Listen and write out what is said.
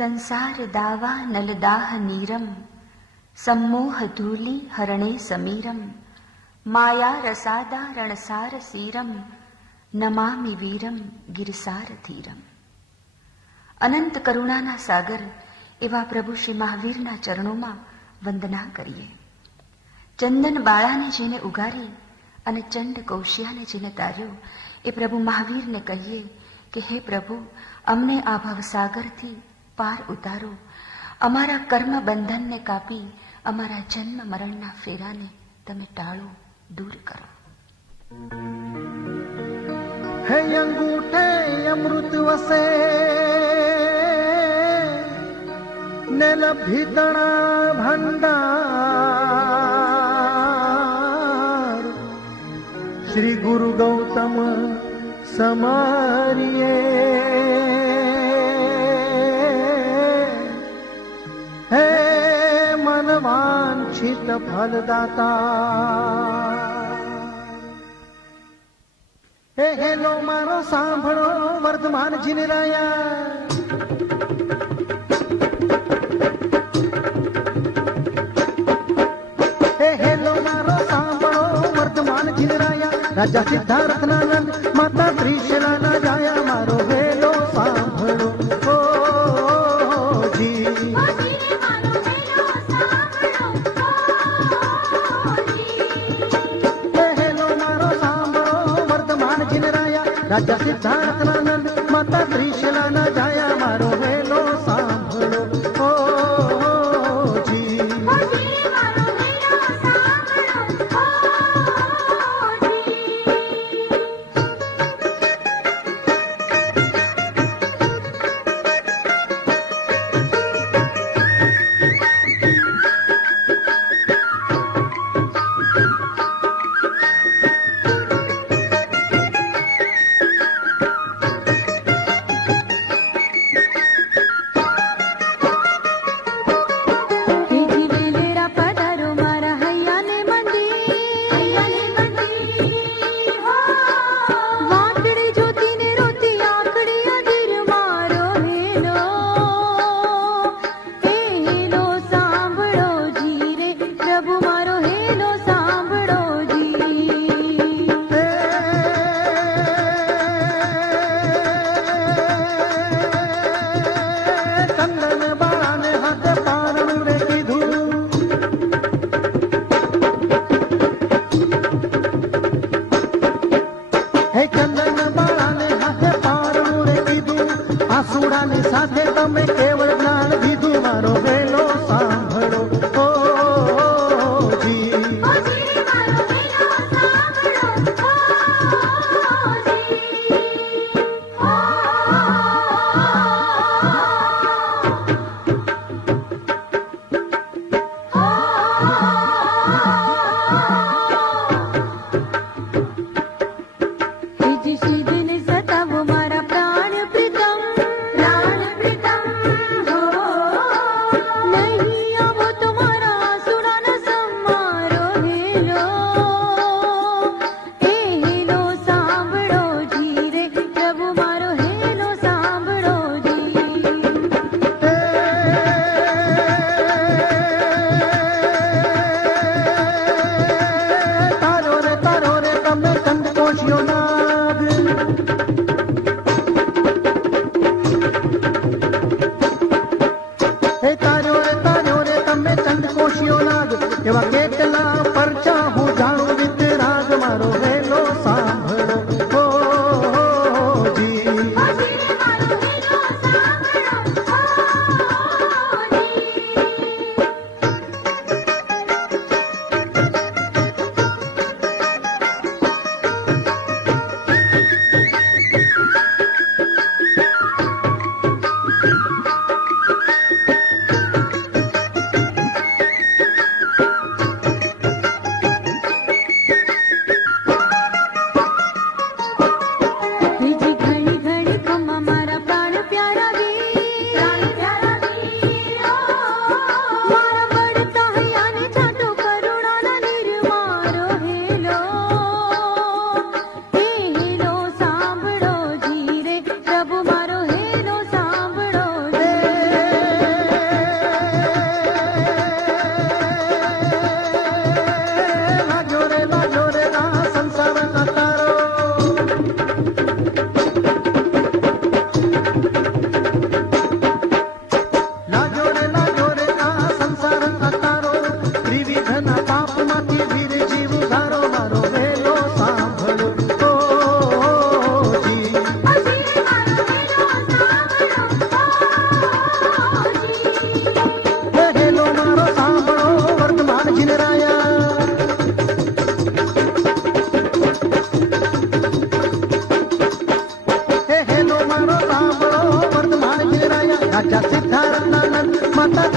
संसार दावा नलदाह नीरम सम्मोह धूलि हरणे समीरम माया रसादा रणसार सीरम नमामि वीरम गिरसार धीरम. અનંત કરુણાના સાગર એવા પ્રભુ શ્રી મહાવીરના ચરણોમાં વંદના કરીએ. ચંદન બાળાને જેને ઉગારી અને ચંડ કૌશિયાને જેને તાર્યો એ પ્રભુ મહાવીરને કહીએ કે હે પ્રભુ, અમને આ ભવસાગરથી પાર ઉતારો, અમારા કર્મ બંધનને કાપી અમારા જન્મ મરણના ફેરાને તમે ટાળો, દૂર કરો. હે અંગૂઠે અમૃત વસે ને લભિતણા ભંડાર શ્રી ગુરુ ગૌતમ સમારિયે હે મન વાંછિત ફલદાતા. હે હેલો મારો સાંભળો વર્ધમાન જીનરાયા, હે હેલો મારો સાંભળો વર્ધમાન જીનરાયા, રાજા સિદ્ધાર્થ નંદ માતા ત્રિશલા ના જાયા, મારો હેલો સાંભળો ઓ જી. રાજા સિદ્ધાર્થ નંદ માતા ત્રિશલા ના જાયા, મારો હેલો સાંભળો ઓ જી. રાજા સિદ્ધાર્થના નંદ માતા